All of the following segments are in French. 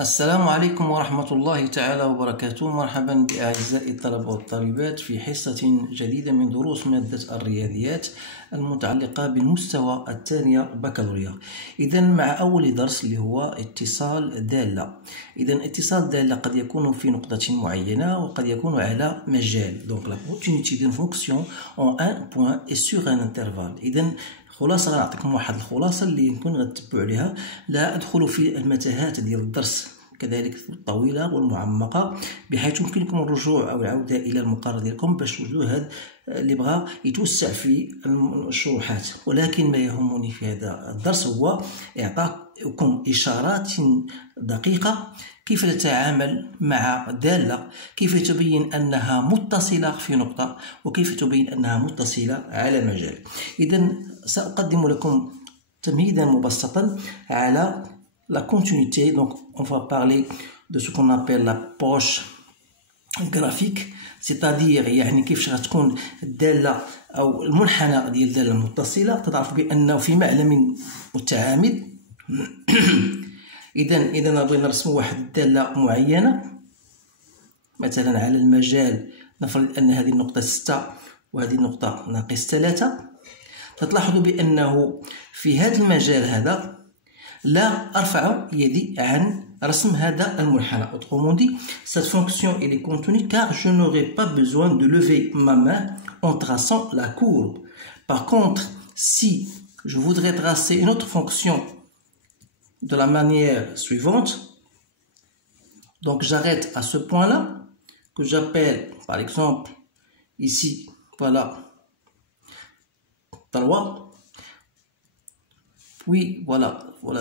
السلام عليكم ورحمة الله تعالى وبركاته. مرحبا بأعزائي الطلبة والطالبات في حصة جديدة من دروس مادة الرياضيات المتعلقة بالمستوى الثانية بكالوريا. إذا مع أول درس اللي هو اتصال دالة. إذا اتصال دالة قد يكون في نقطة معينة وقد يكون على مجال. Donc la continuité d'une fonction en un point et sur un intervalle. إذا خلاصة غنعطيكم واحد الخلاصة اللي يمكن غتتبعوا عليها. لا أدخل في المتاهات ديال الدرس كذلك الطويلة والمعمقة بحيث يمكنكم الرجوع أو العودة إلى المقرر ديالكم باش توجدوا هذا اللي بغى يتوسع في الشروحات. ولكن ما يهمني في هذا الدرس هو إعطاكم إشارات دقيقة كيف تتعامل مع دالة، كيف تبين أنها متصلة في نقطة وكيف تبين أنها متصلة على مجال. إذا سأقدم لكم تمهيدا مبسطا على la continuité. Donc on va parler de ce qu'on appelle la poche graphique, c'est-à-dire يعني كيفاش غتكون الدالة أو المنحنى ديال الدالة المتصلة. تضعف بأنه في معلم متعامد. إذا بغينا نرسموا واحد الدالة معينة مثلا على المجال، نفرض أن هذه النقطة 6 وهذه النقطة -3. تلاحظوا بأنه في هذا المجال هذا لا أرفع يدي عن رسم هذا المنحنى. Autrement dit, cette fonction elle est contenue car je n'aurai pas besoin de lever ma main en traçant la courbe. Par contre, si je voudrais tracer une autre fonction de la manière suivante, donc j'arrête à ce point-là que j'appelle par exemple ici, voilà, 3. Puis voilà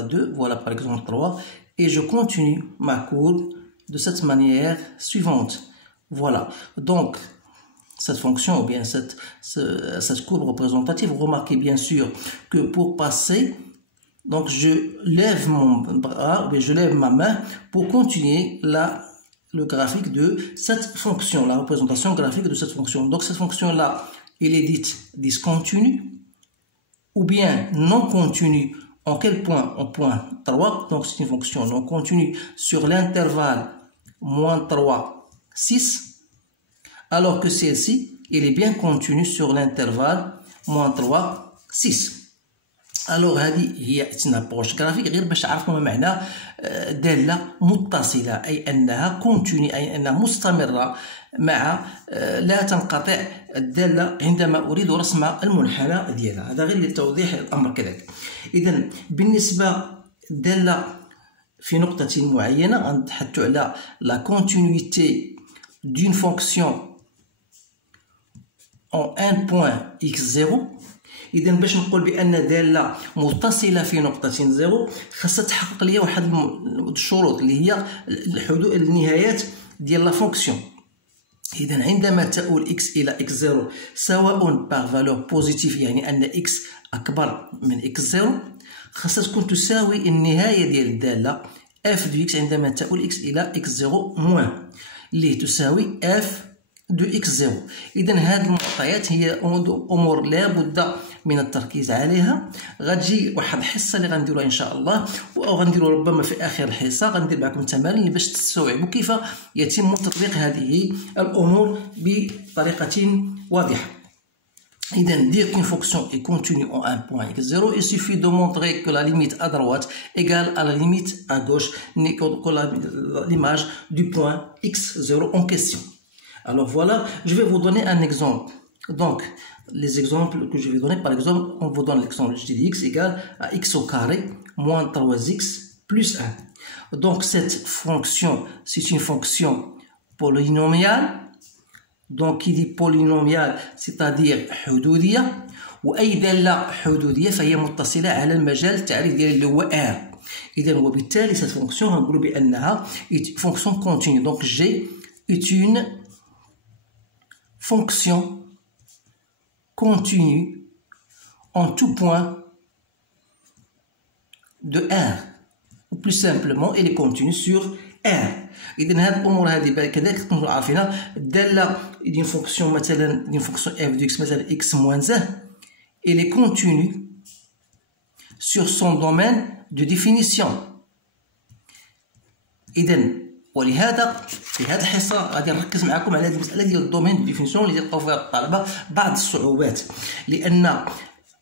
2, voilà par exemple 3, et je continue ma courbe de cette manière suivante. Voilà, donc cette fonction ou bien cette courbe représentative, remarquez bien sûr que pour passer, donc je lève mon bras, ou je lève ma main pour continuer le graphique de cette fonction, la représentation graphique de cette fonction. Donc cette fonction-là, elle est dite discontinue ou bien non continue. En quel point? En point 3, donc c'est une fonction non continue sur l'intervalle -3, 6, alors que celle-ci, elle est bien continue sur l'intervalle -3, 6. Alors هذه هي approche graphique غير باش تعرفوا ما معنى دالة متصلة، أي أنها continue، أي أنها مستمرة مع لا تنقطع الدالة عندما أريد رسم المنحنى ديالها. هذا غير لتوضيح الأمر كذلك. إذا بالنسبة الدالة في نقطة معينة غنتحدث على la continuité d'une fonction en un point x0. إذا باش نقول بأن دالة متصلة في نقطة 0 خاصها تحقق لي واحد الشروط اللي هي النهايات ديال لا فونكسيون. إذا عندما تؤول x إلى x0 سواء par valeur positive، يعني أن x أكبر من x0، خاصها تكون تساوي النهاية ديال الدالة f دو x عندما تؤول x إلى x0 موان اللي تساوي f دو x0. إذا هذه المعطيات هي أمور لا بد من التركيز عليها. غتجي واحد الحصة اللي غنديروها إن شاء الله، أو غنديرو ربما في آخر الحصة غندير معكم تمارين باش تستوعبوا كيف يتم تطبيق هذه الأمور بطريقة واضحة. إذا dire qu'une fonction est continue en un point x0, il suffit de montrer que la limite à droite égale à la limite à gauche que l'image du point x0 en question. Alors voilà, je vais vous donner un exemple. Donc, les exemples que je vais donner, par exemple, on vous donne l'exemple, je dis x égale à x au carré moins 3x plus 1. Donc, cette fonction, c'est une fonction polynomiale. Donc, qui dit polynomiale, c'est-à-dire حدودية. وأي دالة حدودية فهي متصلة على المجال التعريف ديال اللي هو R. إذا وبالتالي cette fonction غنقولوا بأنها fonction continue. Donc, G est une fonction continue en tout point de R, ou plus simplement elle est continue sur R. إذن هاد الأمور هذه كذلك تكونوا عارفينها. الدالة ديال فونكسيون مثلا ديال فونكسيون f de x مثلا x moins 1 elle est continue sur son domaine de définition. إذا ولهذا في هذه الحصة غادي نركز معكم على هذه المسألة ديال الدومين دو ديفينيسيون اللي تلقاو فيها الطلبة بعض الصعوبات، لأن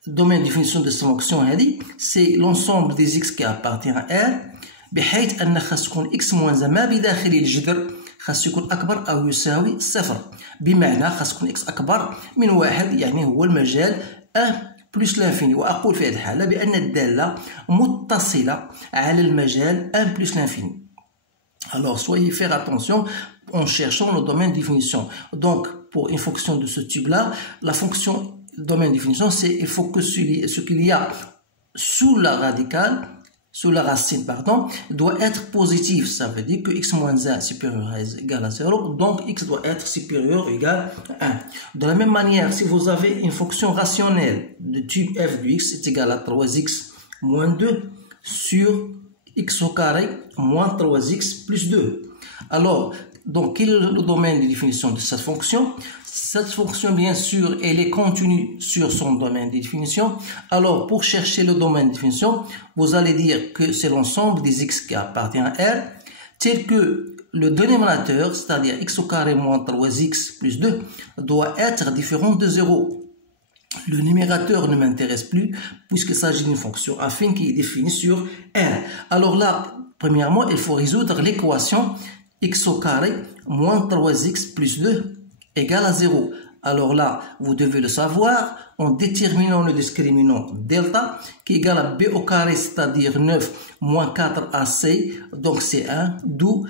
الدومين دو ديفينيسيون دو فونكسيون هذه سي لونسومبل دي زيكس كي ابارتيان ا، بحيث أن خاص تكون إكس موان ما بداخل الجذر خاص يكون أكبر أو يساوي صفر، بمعنى خاص تكون إكس أكبر من واحد، يعني هو المجال أ بلس لانفيني. وأقول في هذه الحالة بأن الدالة متصلة على المجال أ بلس لانفيني. Alors, soyez faire attention en cherchant le domaine de définition. Donc, pour une fonction de ce type-là, la fonction domaine de définition, c'est il faut que ce qu'il y a sous la radicale, sous la racine, pardon, doit être positif. Ça veut dire que x moins 1 supérieur à égal à 0, donc x doit être supérieur ou égal à 1. De la même manière, si vous avez une fonction rationnelle de type f de x est égal à 3x moins 2 sur x au carré moins 3x plus 2. Alors, donc, quel est le domaine de définition de cette fonction? Cette fonction, bien sûr, elle est continue sur son domaine de définition. Alors, pour chercher le domaine de définition, vous allez dire que c'est l'ensemble des x qui appartient à R, tel que le dénominateur, c'est-à-dire x au carré moins 3x plus 2, doit être différent de 0. Le numérateur ne m'intéresse plus puisqu'il s'agit d'une fonction affine qui est définie sur R. Alors là, premièrement, il faut résoudre l'équation x au carré moins 3x plus 2 égale à 0. Alors là, vous devez le savoir en déterminant le discriminant delta qui est égal à b au carré, c'est-à-dire 9 moins 4ac, donc c'est 1, d'où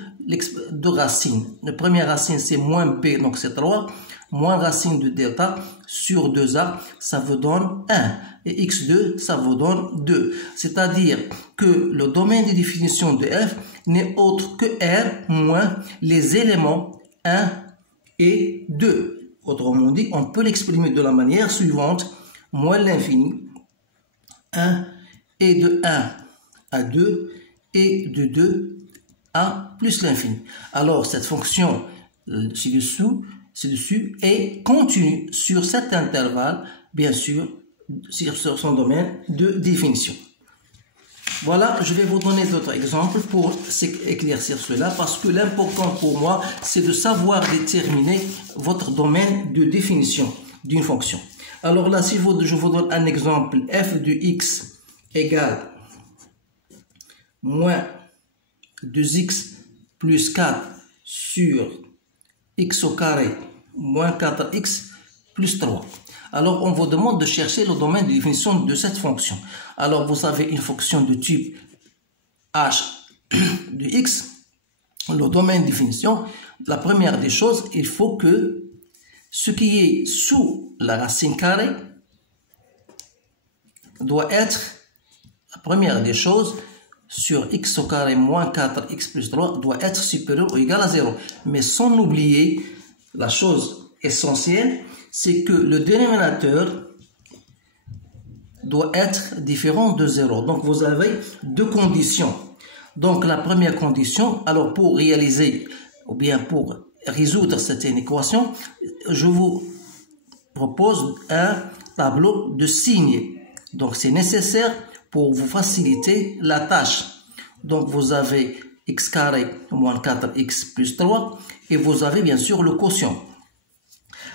deux racines. La première racine c'est moins b, donc c'est 3, moins racine de delta sur 2a, ça vous donne 1. Et x2, ça vous donne 2. C'est-à-dire que le domaine de définition de f n'est autre que R moins les éléments 1 et 2. Autrement dit, on peut l'exprimer de la manière suivante, moins l'infini, 1 et de 1 à 2 et de 2 à plus l'infini. Alors, cette fonction ci-dessus est continue sur cet intervalle, bien sûr, sur son domaine de définition. Voilà, je vais vous donner d'autres exemples pour éclaircir cela, parce que l'important pour moi, c'est de savoir déterminer votre domaine de définition d'une fonction. Alors là, si je vous donne un exemple, f de x égale moins 2x plus 4 sur x au carré moins 4x plus 3. Alors, on vous demande de chercher le domaine de définition de cette fonction. Alors, vous avez une fonction de type h de x. Le domaine de définition, la première des choses, il faut que ce qui est sous la racine carrée doit être, la première des choses, sur x au carré moins 4x plus 3 doit être supérieur ou égal à 0. Mais sans oublier la chose essentielle, c'est que le dénominateur doit être différent de 0. Donc, vous avez deux conditions. Donc, la première condition, alors pour réaliser, ou bien pour résoudre cette équation, je vous propose un tableau de signes. Donc, c'est nécessaire pour vous faciliter la tâche. Donc, vous avez x carré moins 4x plus 3 et vous avez bien sûr le quotient.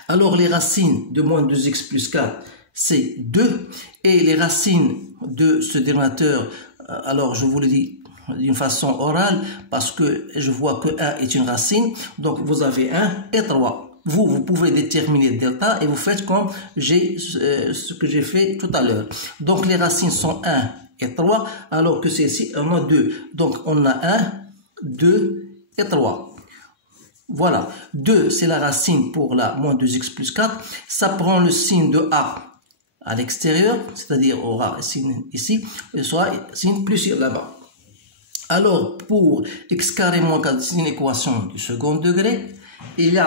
Alors, les racines de moins 2x plus 4, c'est 2. Et les racines de ce dénominateur, alors je vous le dis d'une façon orale, parce que je vois que 1 est une racine. Donc, vous avez 1 et 3. Vous pouvez déterminer delta et vous faites comme ce que j'ai fait tout à l'heure. Donc, les racines sont 1 et 3, alors que ceci, on a 2. Donc, on a 1, 2 et 3. Voilà, 2 c'est la racine pour la moins 2x plus 4, ça prend le signe de A à l'extérieur, c'est-à-dire aura signe ici, et soit signe plus là-bas. Alors pour x carré moins 4, c'est une équation du second degré, il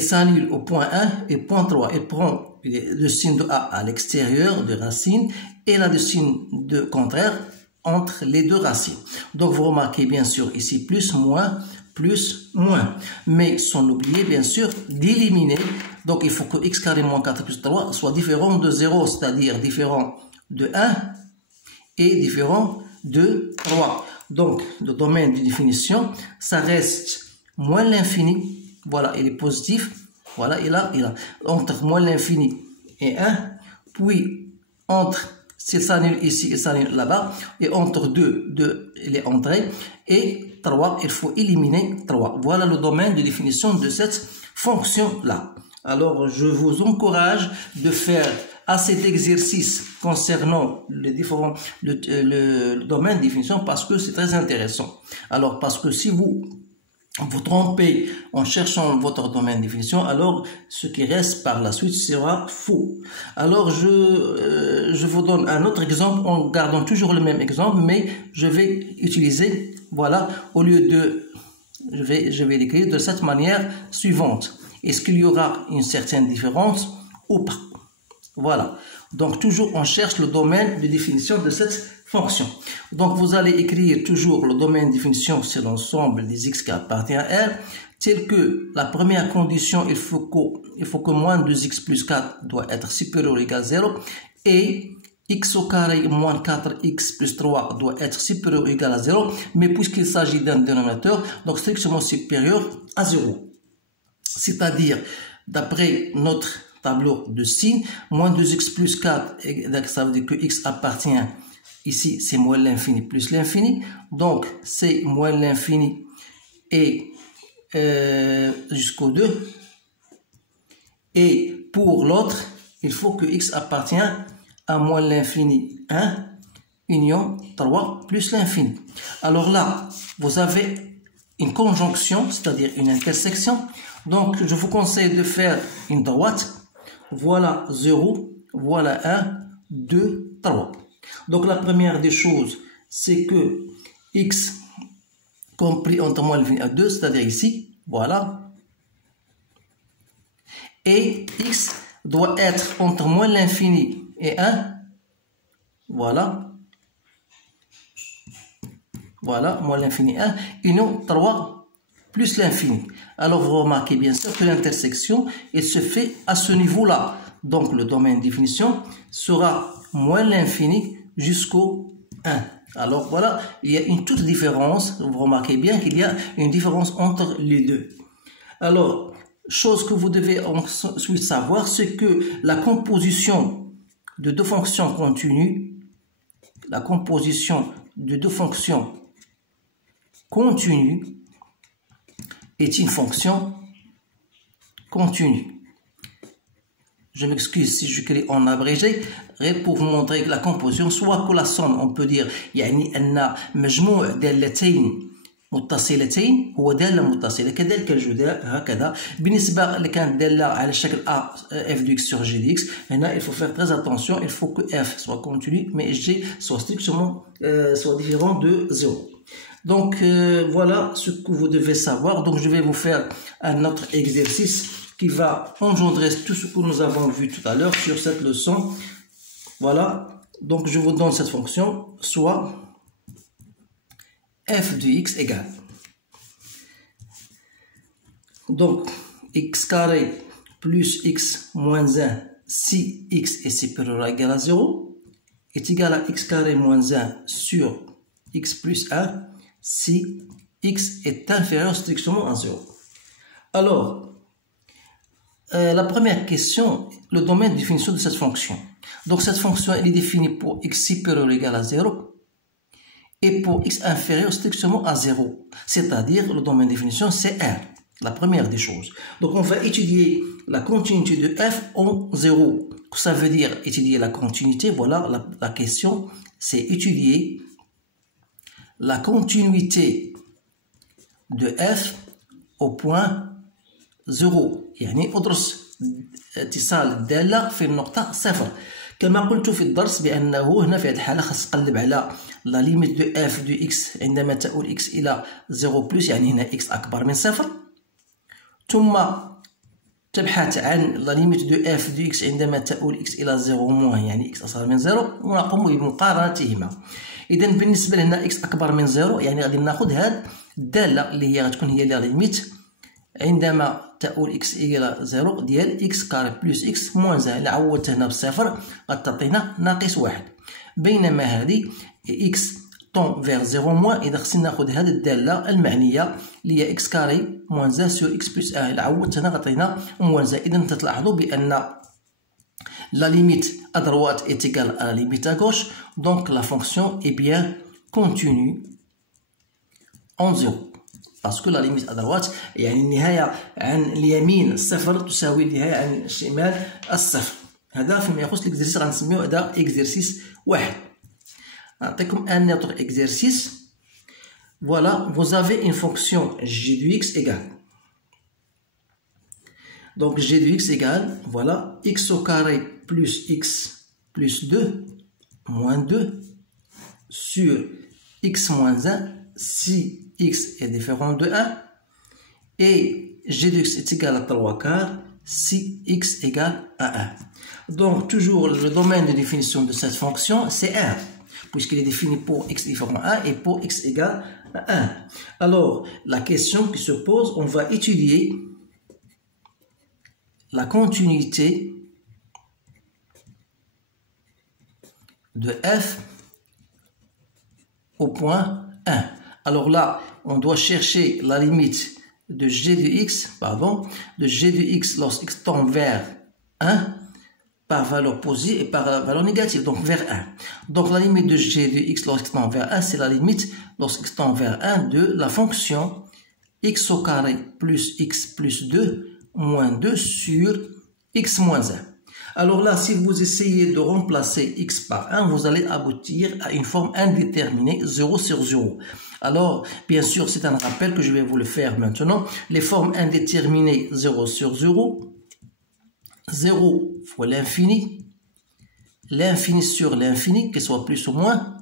s'annule au point 1 et point 3, il prend le signe de A à l'extérieur de racine et là le signe de contraire entre les deux racines. Donc vous remarquez bien sûr ici plus, moins, mais sans oublier bien sûr d'éliminer. Donc il faut que x carré moins 4 plus 3 soit différent de 0, c'est-à-dire différent de 1 et différent de 3. Donc, le domaine de définition, ça reste moins l'infini. Voilà, il est positif. Voilà, il a. Entre moins l'infini et 1. Puis, entre, s'il s'annule ici, il s'annule là-bas. Et entre 2, il est entré. Et 3, il faut éliminer 3. Voilà le domaine de définition de cette fonction-là. Alors, je vous encourage de faire à cet exercice concernant le domaine de définition parce que c'est très intéressant. Alors, parce que si vous trompez en cherchant votre domaine de définition, alors ce qui reste par la suite sera faux. Alors, je vous donne un autre exemple en gardant toujours le même exemple, mais je vais utiliser, voilà, au lieu de, je vais l'écrire de cette manière suivante. Est-ce qu'il y aura une certaine différence ou pas? Voilà. Donc, toujours, on cherche le domaine de définition de cette fonction. Donc, vous allez écrire toujours le domaine de définition, c'est l'ensemble des x qui appartient à R, tel que la première condition, il faut que moins 2x plus 4 doit être supérieur ou égal à 0, et x au carré moins 4x plus 3 doit être supérieur ou égal à 0, mais puisqu'il s'agit d'un dénominateur, donc strictement supérieur à 0. C'est-à-dire, d'après notre tableau de signes, moins 2x plus 4, ça veut dire que x appartient, ici c'est moins l'infini plus l'infini, donc c'est moins l'infini et jusqu'au 2. Et pour l'autre, il faut que x appartient à moins l'infini 1, union 3 plus l'infini. Alors là, vous avez une conjonction, c'est-à-dire une intersection. Donc, je vous conseille de faire une droite. Voilà 0, voilà 1, 2, 3. Donc, la première des choses, c'est que x compris entre moins l'infini à 2, c'est-à-dire ici, voilà. Et x doit être entre moins l'infini et 1, voilà. Voilà, moins l'infini 1, union 3 plus l'infini. Alors, vous remarquez bien sûr que l'intersection, elle se fait à ce niveau-là. Donc, le domaine de définition sera moins l'infini jusqu'au 1. Alors, voilà, il y a une toute différence. Vous remarquez bien qu'il y a une différence entre les deux. Alors, chose que vous devez ensuite savoir, c'est que la composition de deux fonctions continues, est une fonction continue. Je m'excuse si je crée en abrégé pour vous montrer que la composition, soit que la somme, on peut dire يعني أن مجموع دالتين متصلتين هو دالة متصلة كذلك الجداء هكذا. بالنسبة اللي كانت دالة على الشكل A f de x sur g de x, هنا il faut faire très attention, il faut que f soit continu mais g soit strictement soit différent de 0. Donc voilà ce que vous devez savoir. Donc je vais vous faire un autre exercice qui va engendrer tout ce que nous avons vu tout à l'heure sur cette leçon. Voilà. Donc je vous donne cette fonction, soit f de x égale. Donc x carré plus x moins 1 si x est supérieur ou égal à 0 est égal à x carré moins 1 sur x plus 1 si x est inférieur strictement à 0. Alors, la première question, le domaine de définition de cette fonction. Donc, cette fonction, elle est définie pour x supérieur ou égal à 0 et pour x inférieur strictement à 0. C'est-à-dire, le domaine de définition, c'est R, la première des choses. Donc, on va étudier la continuité de f en 0. Ça veut dire étudier la continuité. Voilà, la question, c'est étudier la continuité de f au point 0. يعني أدرس اتصال الدالة في النقطة 0. كما قلت في الدرس بأنه هنا في هذه الحالة خاص تقلب على لا ليميت دو اف دو اكس عندما تؤول اكس إلى 0 بلس، يعني هنا اكس أكبر من 0. ثم تبحث عن لا ليميت دو اف دو اكس عندما تؤول اكس إلى 0 موان، يعني اكس أصغر من 0، ونقوم بمقارنتهما. إذا بالنسبة لهنا اكس أكبر من 0، يعني غادي ناخذ هاد الدالة اللي هي غتكون هي لا ليميت عندما تؤول اكس إلى 0 ديال اكس كاري بلس اكس موان 1. إلا عوضت هنا بصفر غتعطينا ناقص 1. بينما هذه اكس tend vers 0 moins. إذا خصني ناخد هذه الدالة المعنية اللي هي x كاري moins 1 sur x plus 1. إلا عوضت هنا غتعطينا moins 1. إذا تلاحظوا بأن la limite à droite est égale à la limite à gauche, donc la fonction est bien continue en 0. Parce que la limite à droite يعني النهاية عن اليمين الصفر تساوي النهاية عن الشمال الصفر. هذا فيما يخص l'exercice غنسميوه هذا exercice واحد. نعطيكم un autre exercice. Voilà, vous avez une fonction g de x égale. Donc g de x égale, voilà, x au carré plus x plus 2 moins 2 sur x moins 1 si x est différent de 1 et g de x est égal à 3 quarts si x égale à 1. Donc toujours le domaine de définition de cette fonction c'est 1 puisqu'il est défini pour x différent à 1 et pour x égale à 1. Alors la question qui se pose, on va étudier la continuité de f au point 1. Alors là, on doit chercher la limite de g de x, lorsque x tend vers 1 par valeur positive et par valeur négative, donc vers 1. Donc la limite de g de x lorsque x tend vers 1, c'est la limite lorsque x tend vers 1 de la fonction x au carré plus x plus 2 moins 2 sur x moins 1. Alors là, si vous essayez de remplacer x par 1, vous allez aboutir à une forme indéterminée 0 sur 0. Alors, bien sûr, c'est un rappel que je vais vous le faire maintenant. Les formes indéterminées 0 sur 0, 0 fois l'infini, l'infini sur l'infini, que ce soit plus ou moins,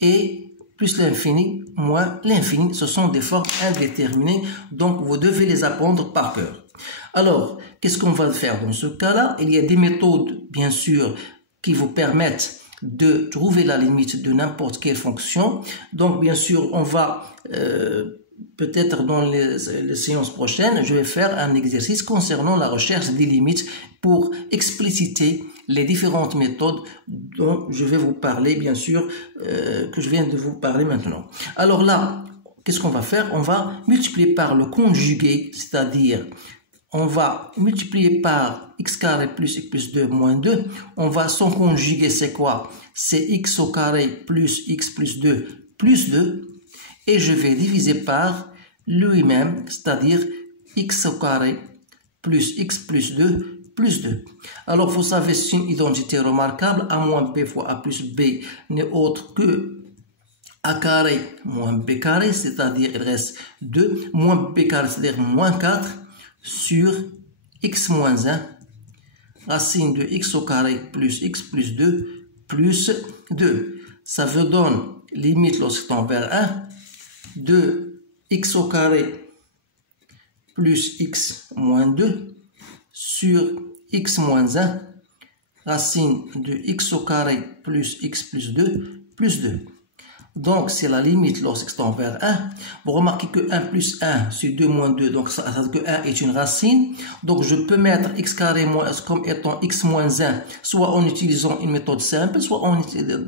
et plus l'infini moins l'infini, ce sont des formes indéterminées, donc vous devez les apprendre par cœur. Alors, qu'est-ce qu'on va faire dans ce cas-là? Il y a des méthodes, bien sûr, qui vous permettent de trouver la limite de n'importe quelle fonction. Donc, bien sûr, on va, peut-être dans les séances prochaines, je vais faire un exercice concernant la recherche des limites pour expliciter les différentes méthodes dont je vais vous parler, bien sûr, que je viens de vous parler maintenant. Alors là, qu'est-ce qu'on va faire? On va multiplier par le conjugué, c'est-à-dire on va multiplier par x carré plus x plus 2 moins 2. On va, son conjugué, c'est quoi? C'est x au carré plus x plus 2 plus 2. Et je vais diviser par lui-même, c'est-à-dire x au carré plus x plus 2 plus 2. Alors, vous savez, c'est une identité remarquable. A moins b fois a plus b n'est autre que a carré moins b carré, c'est-à-dire il reste 2, moins b carré, c'est-à-dire moins 4, sur x moins 1, racine de x au carré plus x plus 2 plus 2. Ça vous donne limite lorsque tend vers 1 de x au carré plus x moins 2 sur x moins 1, racine de x au carré plus x plus 2 plus 2. Donc, c'est la limite lorsque x tend vers 1. Vous remarquez que 1 plus 1 sur 2 moins 2, donc ça veut dire que 1 est une racine. Donc, je peux mettre x carré moins comme étant x moins 1, soit en utilisant une méthode simple, soit en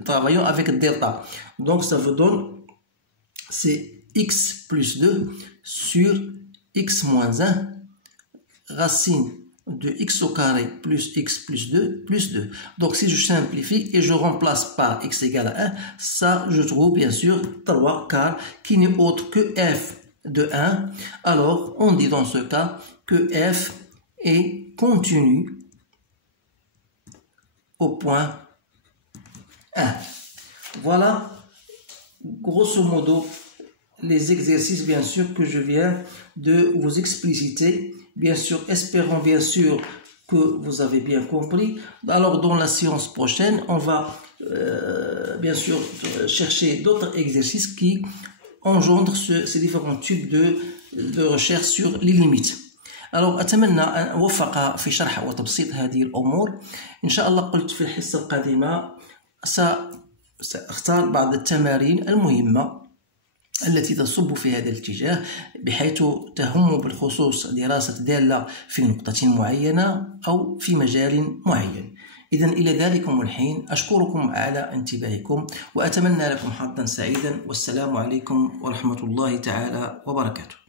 travaillant avec delta. Donc, ça vous donne, c'est x plus 2 sur x moins 1, racine de x au carré plus x plus 2 plus 2. Donc, si je simplifie et je remplace par x égale à 1, ça, je trouve bien sûr 3 quarts qui n'est autre que f de 1. Alors, on dit dans ce cas que f est continu au point 1. Voilà, grosso modo, les exercices, bien sûr, que je viens de vous expliciter. Bien sûr, espérons bien sûr que vous avez bien compris. Alors, dans la séance prochaine, on va bien sûr chercher d'autres exercices qui engendrent ces différents types de recherche sur les limites. Alors أتمنى أن أوفق في شرح وتبسيط هذه الأمور. إن شاء الله قلت في الحصة القادمة سأختار بعض التمارين المهمة التي تصب في هذا الاتجاه بحيث تهم بالخصوص دراسة دالة في نقطة معينة أو في مجال معين. إذن إلى ذلكم الحين أشكركم على انتباهكم وأتمنى لكم حظا سعيدا، والسلام عليكم ورحمة الله تعالى وبركاته.